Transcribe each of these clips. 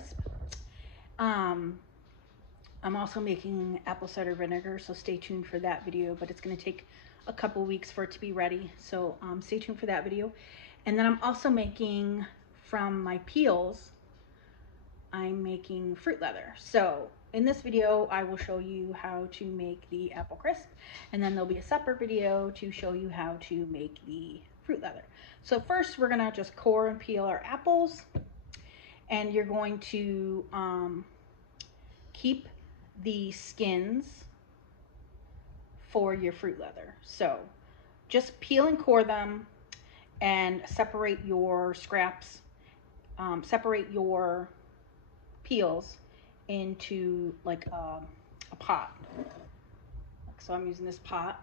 crisp. I'm also making apple cider vinegar, so stay tuned for that video, but it's going to take a couple weeks for it to be ready, so stay tuned for that video. And then I'm also making, from my peels, I'm making fruit leather. So in this video I will show you how to make the apple crisp, and then there'll be a separate video to show you how to make the fruit leather. So first we're gonna just core and peel our apples, and you're going to keep the skins for your fruit leather. So just peel and core them and separate your scraps, separate your peels into like a pot. So I'm using this pot.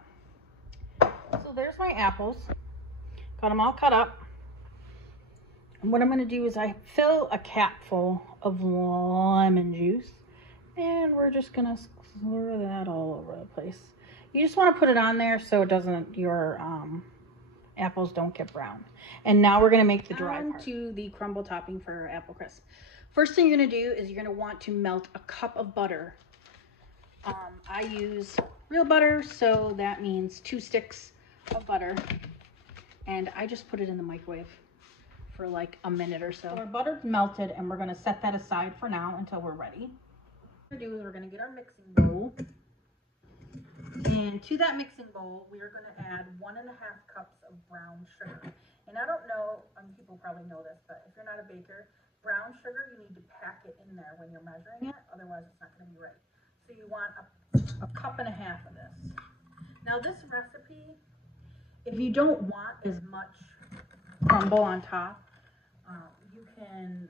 So there's my apples. Got them all cut up. And what I'm going to do is I fill a capful of lemon juice, and we're just going to slur that all over the place. You just want to put it on there so it doesn't, your apples don't get brown. And now we're going to make the dry part. To the crumble topping for our apple crisp. First thing you're going to do is you're going to want to melt a cup of butter. I use real butter, so that means 2 sticks of butter. And I just put it in the microwave for like a minute or so. Our butter's melted, and we're going to set that aside for now until we're ready. What we're going to do is we're going to get our mixing bowl. And to that mixing bowl, we are going to add 1.5 cups of brown sugar. And I don't know, people probably know this, but if you're not a baker, brown sugar, you need to pack it in there when you're measuring it, otherwise it's not going to be right. So you want a cup and a half of this. Now this recipe, if you don't want as much crumble on top, you can,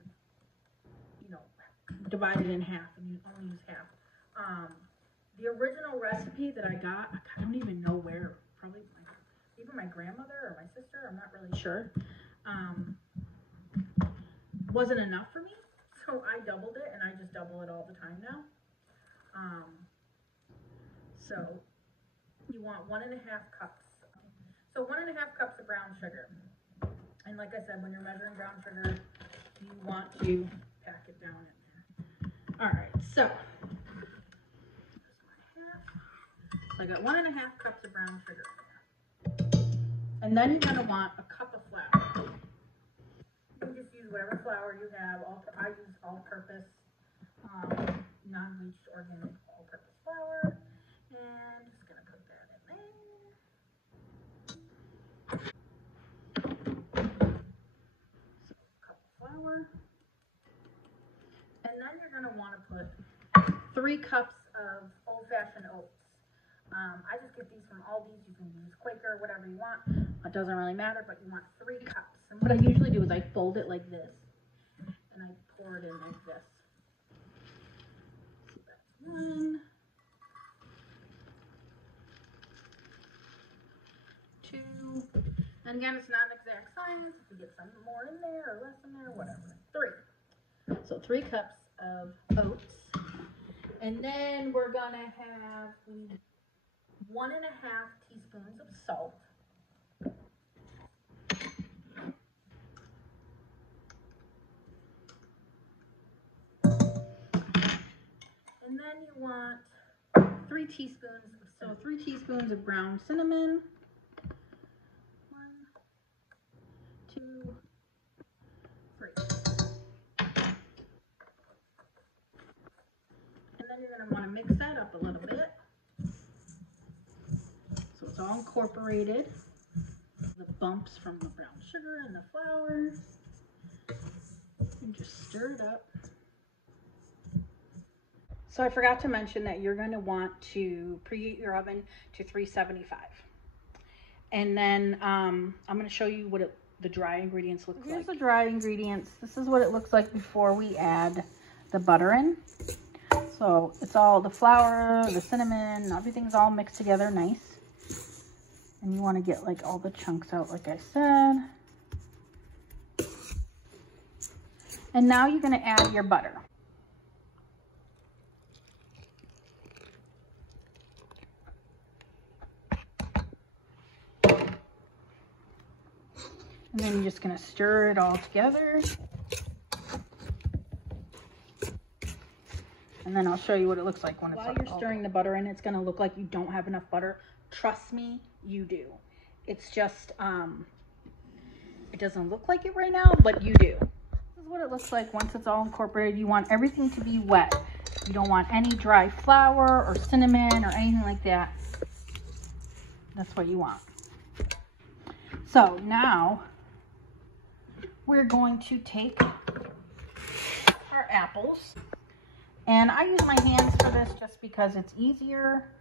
divide it in half and you only use half. The original recipe that I got, I don't even know where, probably either my grandmother or my sister, I'm not really sure, wasn't enough for me, so I doubled it, and I just double it all the time now. So you want 1.5 cups. So 1.5 cups of brown sugar. And like I said, when you're measuring brown sugar, you want to pack it down in there. All right, so I got 1.5 cups of brown sugar in there. And then you're gonna want a cup of flour. You can just use whatever flour you have. I use all-purpose, non-bleached, organic all-purpose flour. And just gonna put that in there. So, a cup of flour. And then you're gonna wanna put 3 cups of old-fashioned oats. I just get these from Aldi's. You can use Quaker, whatever you want. It doesn't really matter, but you want 3 cups. And what I usually do is I fold it like this, and I pour it in like this. So that's 1, 2, and again, it's not an exact science. If you get some more in there or less in there, whatever. 3. So 3 cups of oats. And then we're gonna have 1.5 teaspoons of salt. And then you want 3 teaspoons of cinnamon. So 3 teaspoons of ground cinnamon. 1, 2, 3. And then you're going to want to mix that up a little bit, so it's all incorporated. The bumps from the brown sugar and the flour. And just stir it up. So I forgot to mention that you're going to want to preheat your oven to 375. And then I'm going to show you what the dry ingredients look like. Here's the dry ingredients. This is what it looks like before we add the butter in. So it's all the flour, the cinnamon, everything's all mixed together nice. And you want to get like all the chunks out like I said. And now you're going to add your butter. And then you're just going to stir it all together. And then I'll show you what it looks like when it's all. While you're stirring the butter in, it's gonna look like you don't have enough butter. Trust me, you do. It's just, it doesn't look like it right now, but you do. This is what it looks like once it's all incorporated. You want everything to be wet. You don't want any dry flour or cinnamon or anything like that. That's what you want. So now we're going to take our apples. And I use my hands for this just because it's easier.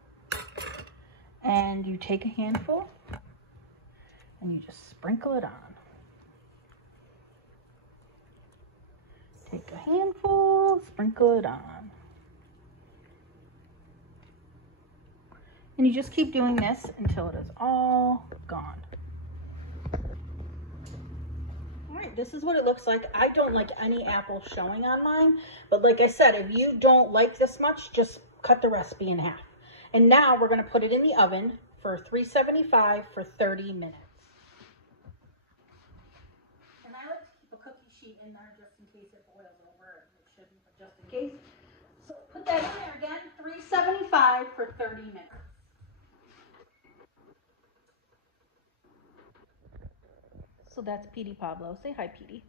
And you take a handful and you just sprinkle it on. Take a handful, sprinkle it on. And you just keep doing this until it is all gone. All right, this is what it looks like. I don't like any apple showing on mine, but like I said, if you don't like this much, just cut the recipe in half. And now we're gonna put it in the oven for 375 for 30 minutes. And I like to keep a cookie sheet in there just in case it boils over. It shouldn't, but just in case. So put that in there again, 375 for 30 minutes. So that's Petey Pablo. Say hi, Petey.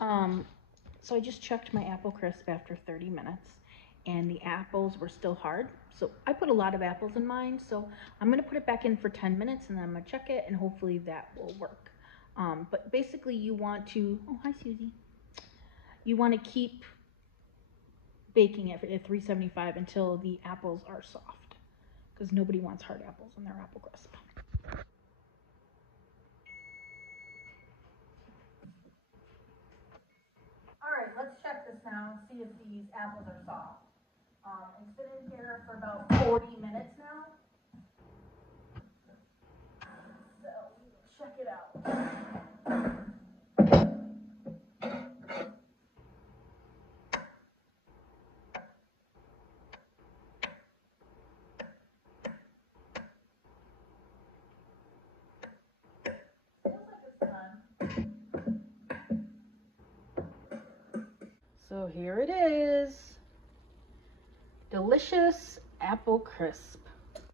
So I just checked my apple crisp after 30 minutes and the apples were still hard. So I put a lot of apples in mine. So I'm gonna put it back in for 10 minutes and then I'm gonna check it and hopefully that will work. But basically you want to, oh, hi, Susie. You wanna keep baking it at 375 until the apples are soft because nobody wants hard apples in their apple crisp. All right, let's check this now and see if these apples are soft. It's been in here for about 40 minutes now. So check it out. Feels like it's done. So here it is. Delicious apple crisp.